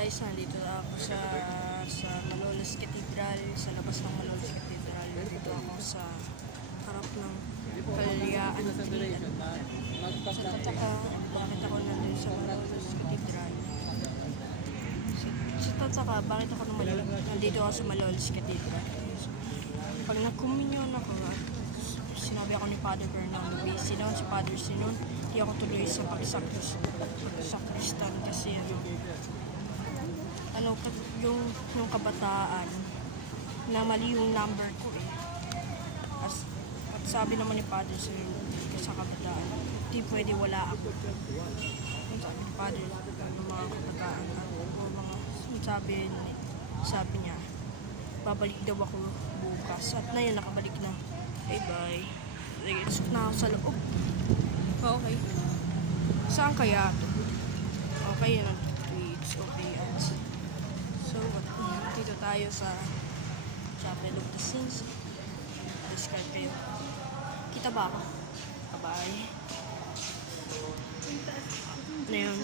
Guys, nandito na ako sa Malolos Cathedral, sa labas ng Malolos Cathedral. Nandito ako sa harap ng Kalayaan Street. Sa tataka, bakit ako nandito sa Malolos Cathedral? Sa tataka, bakit ako nandito ako sa Malolos Cathedral? Pag nag-communion ako, sinabi ako ni Father Bernardo busy na si Father Sinon, hindi ako tuloy sa pagsakristan kasi yung kabataan na mali yung number ko eh. At sabi naman ni Father sa kabataan, hindi pwede wala ako. Yung sabi ni Father, ng mga kabataan o mga sabi niya, babalik daw ako bukas. At na yun, nakabalik na. Bye bye. Let's na ako sa loob. Okay. Saan kaya ito? Okay, yun ang tweets. Okay, so, dito tayo sa Chapel of the Saints. Describe kayo. Kita ba ako? Bye-bye. Ano yun?